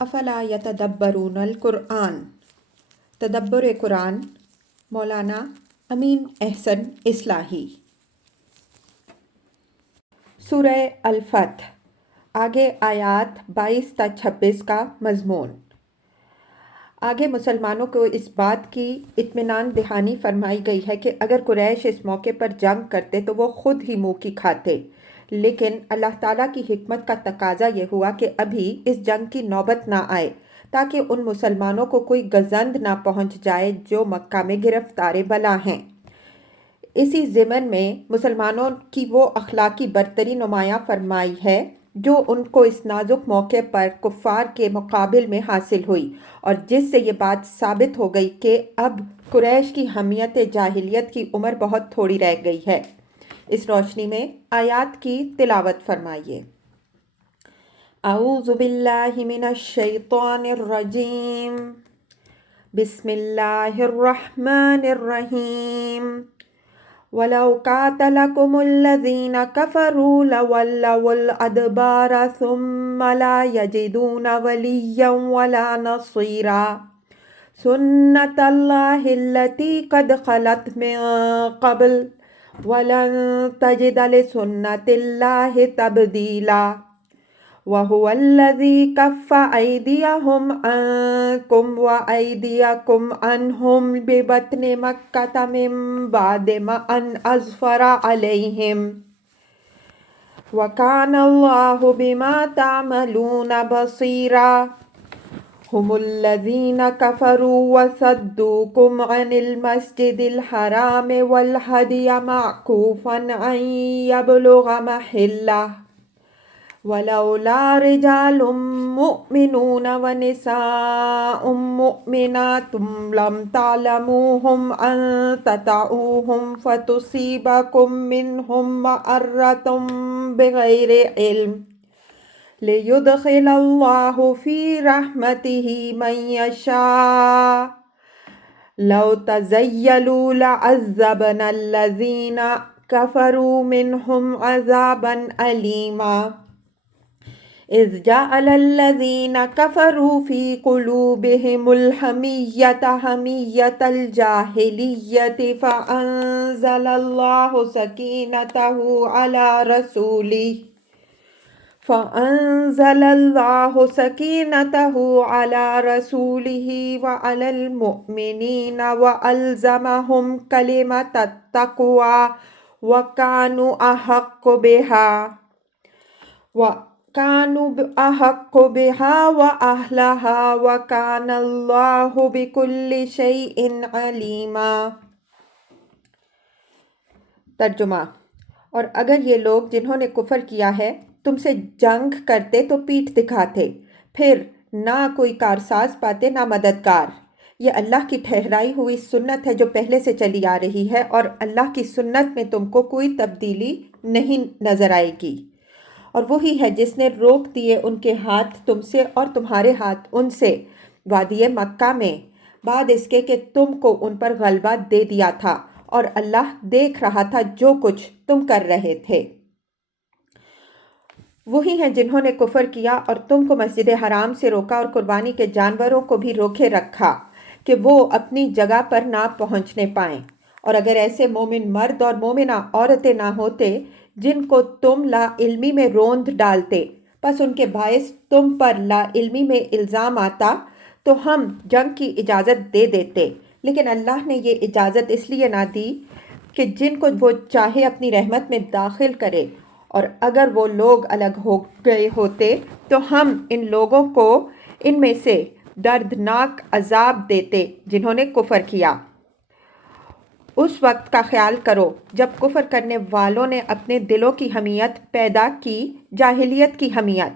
افلا یتدبرون القرآن، تدبر قرآن، مولانا امین احسن اصلاحی۔ سورہ الفتح، آگے آیات 22 تا 26 کا مضمون۔ آگے مسلمانوں کو اس بات کی اطمینان دہانی فرمائی گئی ہے کہ اگر قریش اس موقع پر جنگ کرتے تو وہ خود ہی منہ کی کھاتے، لیکن اللہ تعالیٰ کی حکمت کا تقاضا یہ ہوا کہ ابھی اس جنگ کی نوبت نہ آئے تاکہ ان مسلمانوں کو کوئی گزند نہ پہنچ جائے جو مکہ میں گرفتار بلا ہیں۔ اسی ضمن میں مسلمانوں کی وہ اخلاقی برتری نمایاں فرمائی ہے جو ان کو اس نازک موقع پر کفار کے مقابل میں حاصل ہوئی، اور جس سے یہ بات ثابت ہو گئی کہ اب قریش کی حمیت جاہلیت کی عمر بہت تھوڑی رہ گئی ہے۔ اس روشنی میں آیات کی تلاوت فرمائیے۔ اعوذ باللہ من الشیطان الرجیم، بسم اللہ الرحمن الرحیم۔ وَلَوْ قَاتَلَكُمُ الَّذِينَ كَفَرُوا لَوَلَّوُا الْأَدْبَارَ ثُمَّ لَا يَجِدُونَ وَلِيًّا وَلَا نَصِيرًا سُنَّتَ اللَّهِ الَّتِي قَدْ خَلَتْ مِن قَبْلُ وَلَن تَجِدَ لِسُنَّتِ اللَّهِ تَبْدِيلًا وَهُوَ الَّذِي كَفَّ أَيْدِيَهُمْ عَنكُمْ وَأَيْدِيَكُمْ عَنْهُمْ بِبَطْنِ مَكَّةَ مِن بَعْدِ مَا أَنْ أَظْفَرَ عَلَيْهِمْ وَكَانَ اللَّهُ بِمَا تَعْمَلُونَ بَصِيرًا هُمُ الَّذِينَ كَفَرُوا وَصَدُّوكُمْ عَنِ الْمَسْجِدِ الْحَرَامِ وَالْهَدْيَ مَعْكُوفًا أَن يَبْلُغَ مَحِلَّهُ وَلَوْلَا رِجَالٌ مُؤْمِنُونَ وَنِسَاءٌ مُؤْمِنَاتٌ لَمْ تَعْلَمُوهُمْ أَن تَطَئُوهُمْ فَتُصِيبَكُم مِّنْهُم مَّعَرَّةٌ بِغَيْرِ عِلْمٍ لِيُدْخِلَ اللَّهُ فِي رَحْمَتِهِ مَن يَشَاءُ لَوْ تَزَيَّلُوا لَعَذَّبْنَا الَّذِينَ كَفَرُوا مِنْهُمْ عَذَابًا أَلِيمًا إِذْ جَعَلَ الَّذِينَ كَفَرُوا فِي قُلُوبِهِمُ الْحَمِيَّةَ حَمِيَّةَ الْجَاهِلِيَّةِ فَأَنزَلَ اللَّهُ سَكِينَتَهُ عَلَى رَسُولِهِ وَعَلَى الْمُؤْمِنِينَ وَأَلْزَمَهُمْ كَلِمَةَ التَّقْوَى وَكَانُوا أَحَقَّ بِهَا وَأَهْلَهَا وَكَانَ اللَّهُ بِكُلِّ شَيْءٍ عَلِيمًا۔ ترجمہ۔ اور اگر یہ لوگ جنہوں نے کفر کیا ہے تم سے جنگ کرتے تو پیٹھ دکھاتے، پھر نہ کوئی کارساز پاتے نہ مددگار۔ یہ اللہ کی ٹھہرائی ہوئی سنت ہے جو پہلے سے چلی آ رہی ہے، اور اللہ کی سنت میں تم کو کوئی تبدیلی نہیں نظر آئے گی۔ اور وہی ہے جس نے روک دیے ان کے ہاتھ تم سے اور تمہارے ہاتھ ان سے وادی مکہ میں، بعد اس کے کہ تم کو ان پر غلبہ دے دیا تھا، اور اللہ دیکھ رہا تھا جو کچھ تم کر رہے تھے۔ وہی ہیں جنہوں نے کفر کیا اور تم کو مسجد حرام سے روکا اور قربانی کے جانوروں کو بھی روکے رکھا کہ وہ اپنی جگہ پر نہ پہنچنے پائیں۔ اور اگر ایسے مومن مرد اور مومنہ عورتیں نہ ہوتے جن کو تم لا علمی میں روند ڈالتے، پس ان کے باعث تم پر لا علمی میں الزام آتا تو ہم جنگ کی اجازت دے دیتے، لیکن اللہ نے یہ اجازت اس لیے نہ دی کہ جن کو وہ چاہے اپنی رحمت میں داخل کرے، اور اگر وہ لوگ الگ ہو گئے ہوتے تو ہم ان لوگوں کو ان میں سے دردناک عذاب دیتے جنہوں نے کفر کیا۔ اس وقت کا خیال کرو جب کفر کرنے والوں نے اپنے دلوں کی حمیت پیدا کی، جاہلیت کی حمیت،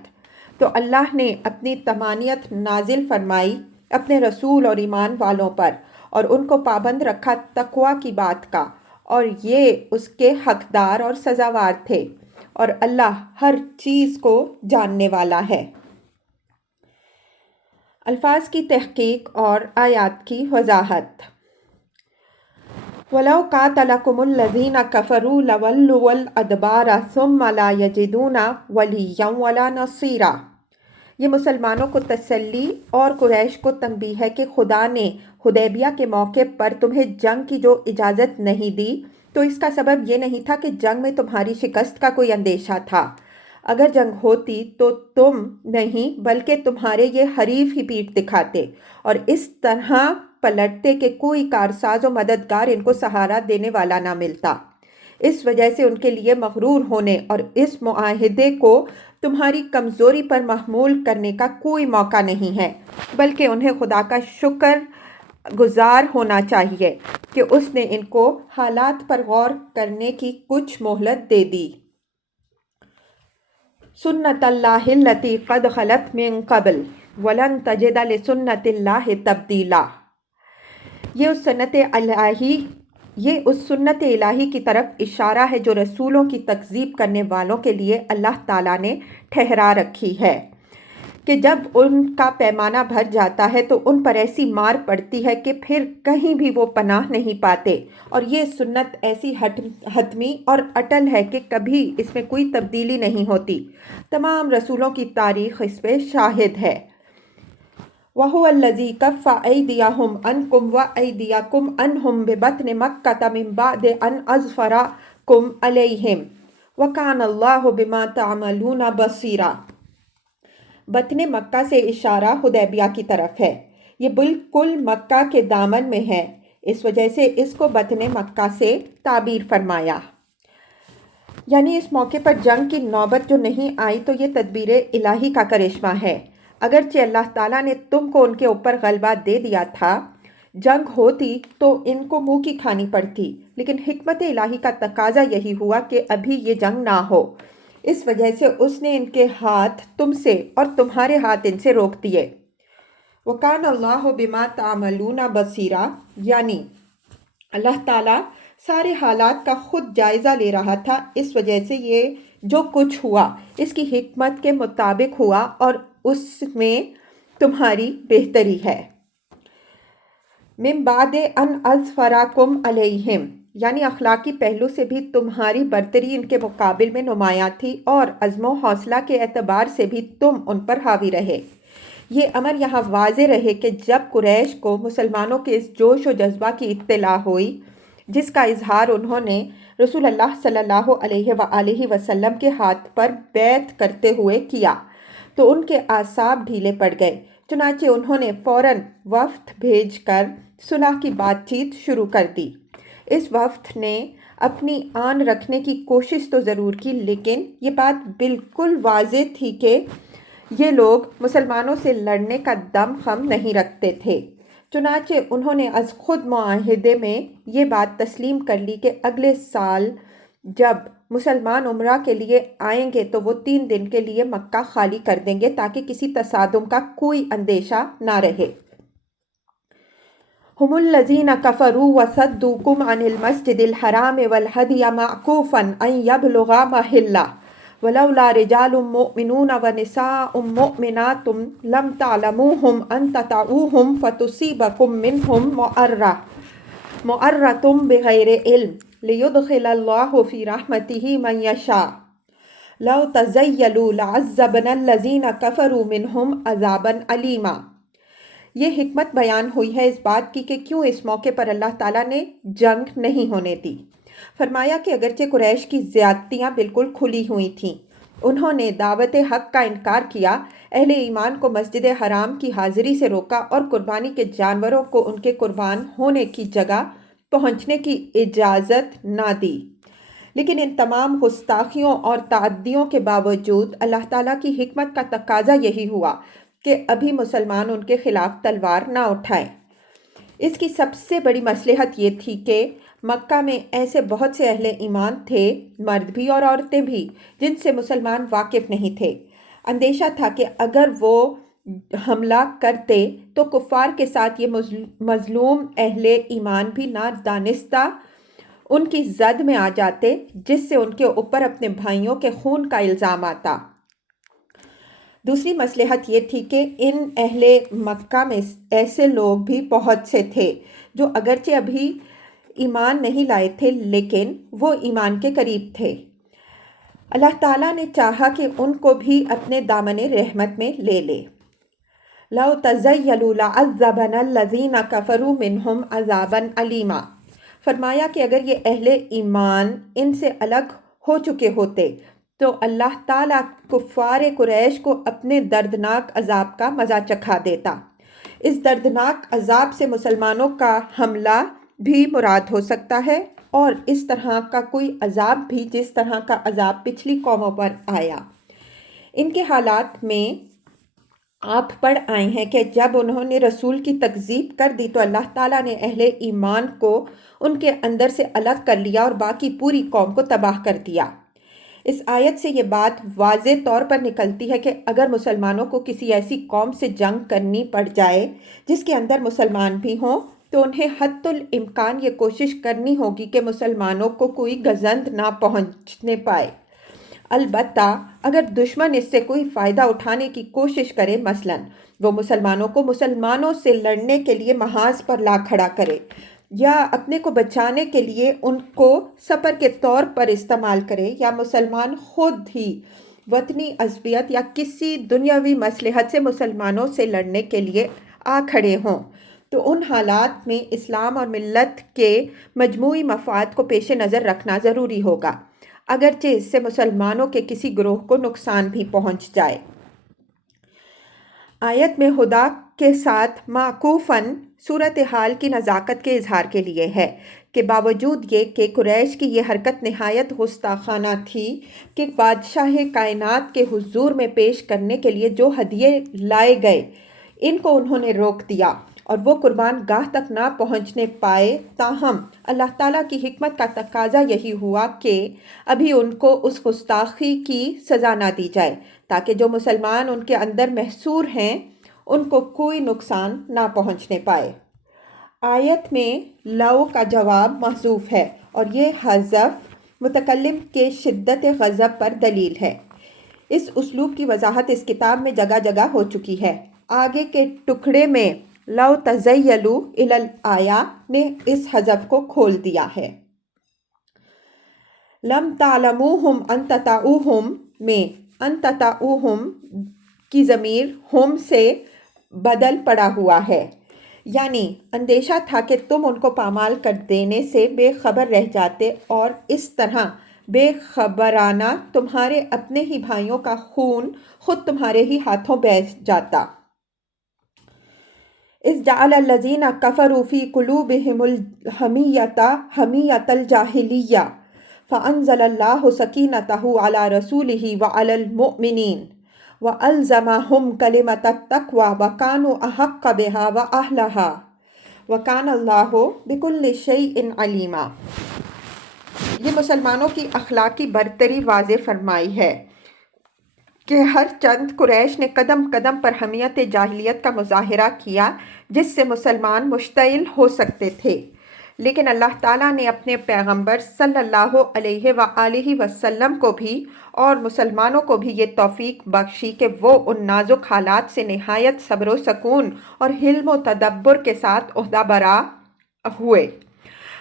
تو اللہ نے اپنی تمانیت نازل فرمائی اپنے رسول اور ایمان والوں پر، اور ان کو پابند رکھا تقوی کی بات کا، اور یہ اس کے حقدار اور سزاوار تھے، اور اللہ ہر چیز کو جاننے والا ہے۔ الفاظ کی تحقیق اور آیات کی وضاحت۔ وَلَوْ قَاتَلَكُمُ الَّذِينَ كَفَرُوا لَوَلُّوُا الْأَدْبَارَ ثُمَّ لَا يَجِدُونَ وَلِيًّا وَلَا نَصِيرًا۔ یہ مسلمانوں کو تسلی اور قریش کو تنبیہ ہے کہ خدا نے حدیبیہ کے موقع پر تمہیں جنگ کی جو اجازت نہیں دی تو اس کا سبب یہ نہیں تھا کہ جنگ میں تمہاری شکست کا کوئی اندیشہ تھا۔ اگر جنگ ہوتی تو تم نہیں بلکہ تمہارے یہ حریف ہی پیٹھ دکھاتے اور اس طرح پلٹتے کہ کوئی کارساز و مددگار ان کو سہارا دینے والا نہ ملتا۔ اس وجہ سے ان کے لیے مغرور ہونے اور اس معاہدے کو تمہاری کمزوری پر محمول کرنے کا کوئی موقع نہیں ہے، بلکہ انہیں خدا کا شکر گزار ہونا چاہیے کہ اس نے ان کو حالات پر غور کرنے کی کچھ مہلت دے دی۔ سنت اللہ التی قد خلت من قبل ولن تجد لسنت اللہ تبدیلا۔ یہ اس سنت الہی کی طرف اشارہ ہے جو رسولوں کی تکذیب کرنے والوں کے لیے اللہ تعالیٰ نے ٹھہرا رکھی ہے کہ جب ان کا پیمانہ بھر جاتا ہے تو ان پر ایسی مار پڑتی ہے کہ پھر کہیں بھی وہ پناہ نہیں پاتے، اور یہ سنت ایسی حتمی اور اٹل ہے کہ کبھی اس میں کوئی تبدیلی نہیں ہوتی۔ تمام رسولوں کی تاریخ اس پہ شاہد ہے۔ وَهُوَ الَّذِي كَفَّ أَيْدِيَهُمْ عَنْكُمْ وَأَيْدِيَكُمْ عَنْهُمْ بِبَطْنِ مَكَّةَ مِنْ بَعْدِ أَنْ أَظْفَرَكُمْ عَلَيْهِمْ وَكَانَ اللَّهُ بِمَا تَعْمَلُونَ بَصِيرًا۔ بطن مکہ سے اشارہ حدیبیہ کی طرف ہے۔ یہ بالکل مکہ کے دامن میں ہے، اس وجہ سے اس کو بطن مکہ سے تعبیر فرمایا۔ یعنی اس موقع پر جنگ کی نوبت جو نہیں آئی تو یہ تدبیر الہی کا کرشمہ ہے۔ اگرچہ اللہ تعالیٰ نے تم کو ان کے اوپر غلبہ دے دیا تھا، جنگ ہوتی تو ان کو منہ کی کھانی پڑتی، لیکن حکمت الہی کا تقاضا یہی ہوا کہ ابھی یہ جنگ نہ ہو، اس وجہ سے اس نے ان کے ہاتھ تم سے اور تمہارے ہاتھ ان سے روک دیے۔ وَكَانَ اللَّهُ بِمَا تَعْمَلُونَ بَصِيرًا، یعنی اللہ تعالیٰ سارے حالات کا خود جائزہ لے رہا تھا، اس وجہ سے یہ جو کچھ ہوا اس کی حکمت کے مطابق ہوا اور اس میں تمہاری بہتری ہے۔ من بعد ان اظفرکم علیہم، یعنی اخلاقی پہلو سے بھی تمہاری برتری ان کے مقابل میں نمایاں تھی اور عزم و حوصلہ کے اعتبار سے بھی تم ان پر حاوی رہے۔ یہ امر یہاں واضح رہے کہ جب قریش کو مسلمانوں کے اس جوش و جذبہ کی اطلاع ہوئی جس کا اظہار انہوں نے رسول اللہ صلی اللہ علیہ وآلہ وسلم کے ہاتھ پر بیعت کرتے ہوئے کیا تو ان کے اعصاب ڈھیلے پڑ گئے، چنانچہ انہوں نے فوراً وفد بھیج کر صلح کی بات چیت شروع کر دی۔ اس وفد نے اپنی آن رکھنے کی کوشش تو ضرور کی، لیکن یہ بات بالکل واضح تھی کہ یہ لوگ مسلمانوں سے لڑنے کا دم خم نہیں رکھتے تھے، چنانچہ انہوں نے از خود معاہدے میں یہ بات تسلیم کر لی کہ اگلے سال جب مسلمان عمرہ کے لیے آئیں گے تو وہ 3 دن کے لیے مکہ خالی کر دیں گے تاکہ کسی تصادم کا کوئی اندیشہ نہ رہے۔ هم الذين كفروا وصدوكم عن المسجد الحرام والهدي معكوفا أن يبلغ محله ولولا رجال مؤمنون ونساء مؤمنات لم تعلموهم أن تطؤوهم فتصيبكم منهم معرة بغير علم ليدخل الله في رحمته من يشاء لو تزيلوا لعذبنا الذين كفروا منهم عذابا أليما۔ یہ حکمت بیان ہوئی ہے اس بات کی کہ کیوں اس موقع پر اللہ تعالیٰ نے جنگ نہیں ہونے دی۔ فرمایا کہ اگرچہ قریش کی زیادتیاں بالکل کھلی ہوئی تھیں، انہوں نے دعوت حق کا انکار کیا، اہل ایمان کو مسجد حرام کی حاضری سے روکا اور قربانی کے جانوروں کو ان کے قربان ہونے کی جگہ پہنچنے کی اجازت نہ دی، لیکن ان تمام گستاخیوں اور تعدیوں کے باوجود اللہ تعالیٰ کی حکمت کا تقاضا یہی ہوا کہ ابھی مسلمان ان کے خلاف تلوار نہ اٹھائیں۔ اس کی سب سے بڑی مصلحت یہ تھی کہ مکہ میں ایسے بہت سے اہل ایمان تھے، مرد بھی اور عورتیں بھی، جن سے مسلمان واقف نہیں تھے۔ اندیشہ تھا کہ اگر وہ حملہ کرتے تو کفار کے ساتھ یہ مظلوم اہل ایمان بھی نادانستہ ان کی زد میں آ جاتے، جس سے ان کے اوپر اپنے بھائیوں کے خون کا الزام آتا۔ دوسری مصلحت یہ تھی کہ ان اہل مکہ میں ایسے لوگ بھی بہت سے تھے جو اگرچہ ابھی ایمان نہیں لائے تھے لیکن وہ ایمان کے قریب تھے۔ اللہ تعالیٰ نے چاہا کہ ان کو بھی اپنے دامن رحمت میں لے لے۔ لو تزیلوا لعذبنا الذین کفروا منہم عذابا علیما۔ فرمایا کہ اگر یہ اہل ایمان ان سے الگ ہو چکے ہوتے تو اللہ تعالیٰ کفار قریش کو اپنے دردناک عذاب کا مزہ چکھا دیتا۔ اس دردناک عذاب سے مسلمانوں کا حملہ بھی مراد ہو سکتا ہے، اور اس طرح کا کوئی عذاب بھی جس طرح کا عذاب پچھلی قوموں پر آیا۔ ان کے حالات میں آپ پڑھ آئے ہیں کہ جب انہوں نے رسول کی تکذیب کر دی تو اللہ تعالیٰ نے اہل ایمان کو ان کے اندر سے الگ کر لیا اور باقی پوری قوم کو تباہ کر دیا۔ اس آیت سے یہ بات واضح طور پر نکلتی ہے کہ اگر مسلمانوں کو کسی ایسی قوم سے جنگ کرنی پڑ جائے جس کے اندر مسلمان بھی ہوں تو انہیں حتی الامکان یہ کوشش کرنی ہوگی کہ مسلمانوں کو کوئی گزند نہ پہنچنے پائے۔ البتہ اگر دشمن اس سے کوئی فائدہ اٹھانے کی کوشش کرے، مثلاً وہ مسلمانوں کو مسلمانوں سے لڑنے کے لیے محاذ پر لا کھڑا کرے یا اپنے کو بچانے کے لیے ان کو سپر کے طور پر استعمال کرے، یا مسلمان خود ہی وطنی عصبیت یا کسی دنیاوی مصلحت سے مسلمانوں سے لڑنے کے لیے آ کھڑے ہوں، تو ان حالات میں اسلام اور ملت کے مجموعی مفاد کو پیش نظر رکھنا ضروری ہوگا، اگرچہ اس سے مسلمانوں کے کسی گروہ کو نقصان بھی پہنچ جائے۔ آیت میں خدا کے ساتھ معکوفاً صورتحال کی نزاکت کے اظہار کے لیے ہے کہ باوجود یہ کہ قریش کی یہ حرکت نہایت گستاخانہ تھی کہ بادشاہ کائنات کے حضور میں پیش کرنے کے لیے جو ہدیے لائے گئے ان کو انہوں نے روک دیا اور وہ قربان گاہ تک نہ پہنچنے پائے، تاہم اللہ تعالیٰ کی حکمت کا تقاضا یہی ہوا کہ ابھی ان کو اس گستاخی کی سزا نہ دی جائے تاکہ جو مسلمان ان کے اندر محصور ہیں ان کو کوئی نقصان نہ پہنچنے پائے۔ آیت میں لو کا جواب محذوف ہے اور یہ حذف متکلم کے شدت غضب پر دلیل ہے۔ اس اسلوب کی وضاحت اس کتاب میں جگہ جگہ ہو چکی ہے۔ آگے کے ٹکڑے میں لو تزیلوا الی الآیہ نے اس حذف کو کھول دیا ہے۔ لم تعلموہم ان تطؤہم میں ان تطؤہم کی ضمیر ہم سے بدل پڑا ہوا ہے، یعنی اندیشہ تھا کہ تم ان کو پامال کر دینے سے بے خبر رہ جاتے اور اس طرح بے خبرانہ تمہارے اپنے ہی بھائیوں کا خون خود تمہارے ہی ہاتھوں بہہ جاتا۔ اذ جعل الذین کفروا فی قلوبہم الحمیۃ حمیۃ الجاہلیہ فانزل اللہ سکینتہ علی رسولہ وعلی المؤمنین وَأَلْزَمَهُمْ كَلِمَةَ التَّقْوَى وَكَانُوا أَحَقَّ بِهَا وَأَهْلَهَا وَكَانَ اللَّهُ بِكُلِّ شَيْءٍ عَلِيمًا۔ یہ مسلمانوں کی اخلاقی برتری واضح فرمائی ہے کہ ہر چند قریش نے قدم قدم پر حمیت جاہلیت کا مظاہرہ کیا جس سے مسلمان مشتعل ہو سکتے تھے، لیکن اللہ تعالیٰ نے اپنے پیغمبر صلی اللہ علیہ وآلہ وسلم کو بھی اور مسلمانوں کو بھی یہ توفیق بخشی کہ وہ ان نازک حالات سے نہایت صبر و سکون اور حلم و تدبر کے ساتھ عہدہ برا ہوئے۔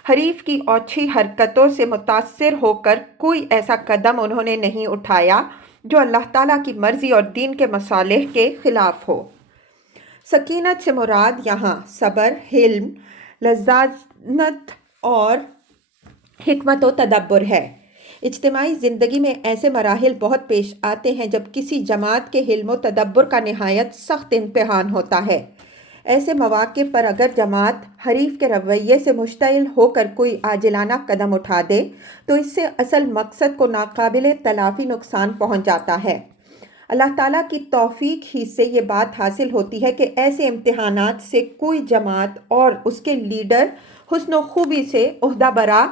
حریف کی اوچھی حرکتوں سے متاثر ہو کر کوئی ایسا قدم انہوں نے نہیں اٹھایا جو اللہ تعالیٰ کی مرضی اور دین کے مصالح کے خلاف ہو۔ سکینت سے مراد یہاں صبر، حلم، لذاذت اور حکمت و تدبر ہے۔ اجتماعی زندگی میں ایسے مراحل بہت پیش آتے ہیں جب کسی جماعت کے حلم و تدبر کا نہایت سخت امتحان ہوتا ہے۔ ایسے مواقع پر اگر جماعت حریف کے رویے سے مشتعل ہو کر کوئی عاجلانہ قدم اٹھا دے تو اس سے اصل مقصد کو ناقابل تلافی نقصان پہنچ جاتا ہے۔ اللہ تعالیٰ کی توفیق ہی سے یہ بات حاصل ہوتی ہے کہ ایسے امتحانات سے کوئی جماعت اور اس کے لیڈر حسن و خوبی سے عہدہ برا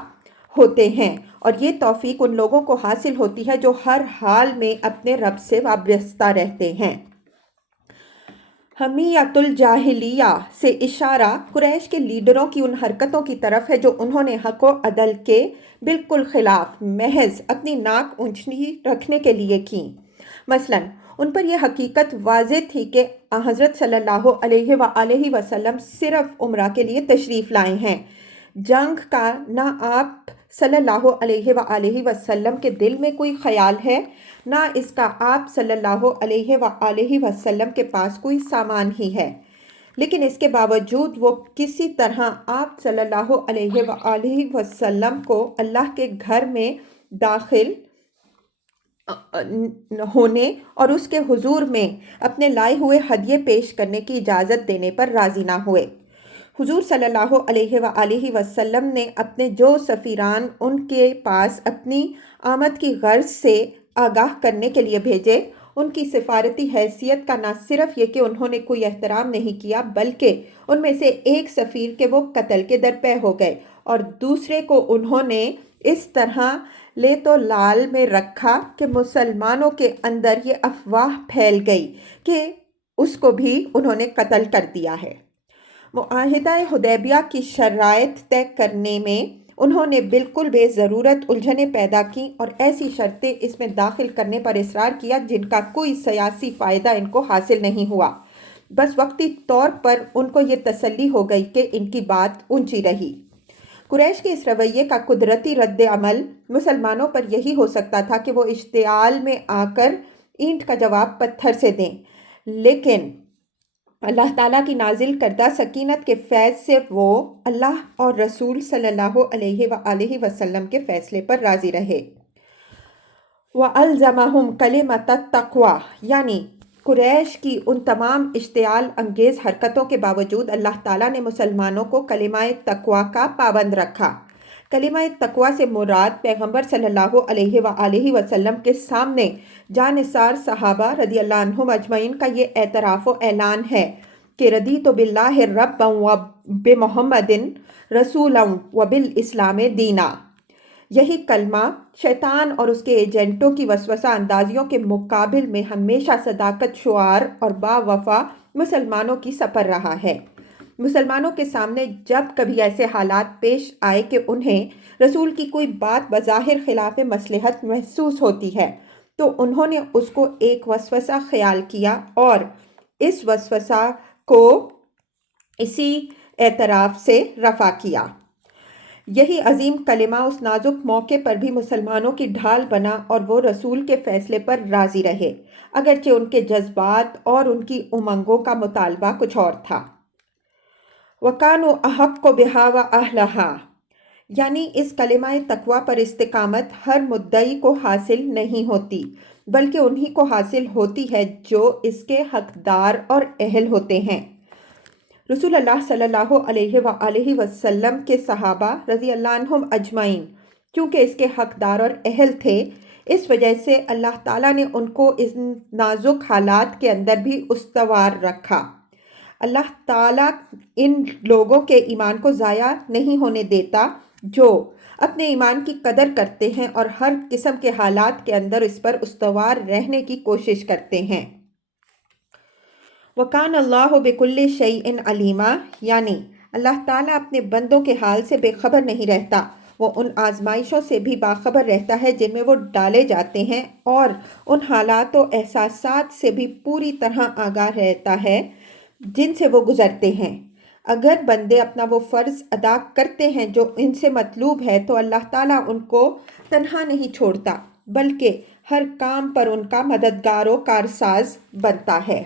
ہوتے ہیں، اور یہ توفیق ان لوگوں کو حاصل ہوتی ہے جو ہر حال میں اپنے رب سے وابستہ رہتے ہیں۔ حمیۃ الجاہلیہ سے اشارہ قریش کے لیڈروں کی ان حرکتوں کی طرف ہے جو انہوں نے حق و عدل کے بالکل خلاف محض اپنی ناک اونچی رکھنے کے لیے کیں۔ مثلاً ان پر یہ حقیقت واضح تھی کہ حضرت صلی اللہ علیہ وسلم صرف عمرہ کے لیے تشریف لائے ہیں، جنگ کا نہ آپ صلی اللہ علیہ وآلہ وسلم کے دل میں کوئی خیال ہے، نہ اس کا آپ صلی اللہ علیہ وآلہ وسلم کے پاس کوئی سامان ہی ہے، لیکن اس کے باوجود وہ کسی طرح آپ صلی اللہ علیہ وآلہ وسلم کو اللہ کے گھر میں داخل ہونے اور اس کے حضور میں اپنے لائے ہوئے ہدیے پیش کرنے کی اجازت دینے پر راضی نہ ہوئے۔ حضور صلی اللہ علیہ وآلہ وسلم نے اپنے جو سفیران ان کے پاس اپنی آمد کی غرض سے آگاہ کرنے کے لیے بھیجے، ان کی سفارتی حیثیت کا نہ صرف یہ کہ انہوں نے کوئی احترام نہیں کیا، بلکہ ان میں سے ایک سفیر کے وہ قتل کے درپے ہو گئے اور دوسرے کو انہوں نے اس طرح لے تو لال میں رکھا کہ مسلمانوں کے اندر یہ افواہ پھیل گئی کہ اس کو بھی انہوں نے قتل کر دیا ہے۔ معاہدہ حدیبیہ کی شرائط طے کرنے میں انہوں نے بالکل بے ضرورت الجھنیں پیدا کیں اور ایسی شرطیں اس میں داخل کرنے پر اصرار کیا جن کا کوئی سیاسی فائدہ ان کو حاصل نہیں ہوا۔ بس وقتی طور پر ان کو یہ تسلی ہو گئی کہ ان کی بات اونچی رہی۔ قریش کے اس رویے کا قدرتی رد عمل مسلمانوں پر یہی ہو سکتا تھا کہ وہ اشتعال میں آ کر اینٹ کا جواب پتھر سے دیں، لیکن اللہ تعالیٰ کی نازل کردہ سکینت کے فیض سے وہ اللہ اور رسول صلی اللہ علیہ وآلہ وسلم کے فیصلے پر راضی رہے۔ وَأَلْزَمَهُمْ كَلِمَةَ التَّقْوَى، یعنی قریش کی ان تمام اشتعال انگیز حرکتوں کے باوجود اللہ تعالیٰ نے مسلمانوں کو کلمہ تقویٰ کا پابند رکھا۔ کلمہ تقویٰ سے مراد پیغمبر صلی اللہ علیہ وآلہ وسلم کے سامنے جانثار صحابہ رضی اللہ عنہم اجمعین کا یہ اعتراف و اعلان ہے کہ رضیت باللہ ربا وبمحمد رسولا وبالاسلام دینا۔ یہی کلمہ شیطان اور اس کے ایجنٹوں کی وسوسہ اندازیوں کے مقابل میں ہمیشہ صداقت شعار اور باوفا مسلمانوں کی سپر رہا ہے۔ مسلمانوں کے سامنے جب کبھی ایسے حالات پیش آئے کہ انہیں رسول کی کوئی بات بظاہر خلاف مصلحت محسوس ہوتی ہے تو انہوں نے اس کو ایک وسوسہ خیال کیا اور اس وسوسہ کو اسی اعتراف سے رفع کیا۔ یہی عظیم کلمہ اس نازک موقع پر بھی مسلمانوں کی ڈھال بنا اور وہ رسول کے فیصلے پر راضی رہے، اگرچہ ان کے جذبات اور ان کی امنگوں کا مطالبہ کچھ اور تھا۔ وَكَانُوا أَحَقَّ بِهَا وَأَهْلَهَا، یعنی اس کلمہ تقویٰ پر استقامت ہر مدعی کو حاصل نہیں ہوتی، بلکہ انہی کو حاصل ہوتی ہے جو اس کے حقدار اور اہل ہوتے ہیں۔ رسول اللہ صلی اللہ علیہ وآلہ وسلم کے صحابہ رضی اللہ عنہم اجمعین کیونکہ اس کے حقدار اور اہل تھے، اس وجہ سے اللہ تعالیٰ نے ان کو ان نازک حالات کے اندر بھی استوار رکھا۔ اللہ تعالیٰ ان لوگوں کے ایمان کو ضائع نہیں ہونے دیتا جو اپنے ایمان کی قدر کرتے ہیں اور ہر قسم کے حالات کے اندر اس پر استوار رہنے کی کوشش کرتے ہیں۔ وَكَانَ اللَّهُ بِكُلِّ شَيْءٍ عَلِيمًا، یعنی اللہ تعالیٰ اپنے بندوں کے حال سے بے خبر نہیں رہتا، وہ ان آزمائشوں سے بھی باخبر رہتا ہے جن میں وہ ڈالے جاتے ہیں اور ان حالات و احساسات سے بھی پوری طرح آگاہ رہتا ہے جن سے وہ گزرتے ہیں۔ اگر بندے اپنا وہ فرض ادا کرتے ہیں جو ان سے مطلوب ہے تو اللہ تعالیٰ ان کو تنہا نہیں چھوڑتا بلکہ ہر کام پر ان کا مددگار و کارساز بنتا ہے۔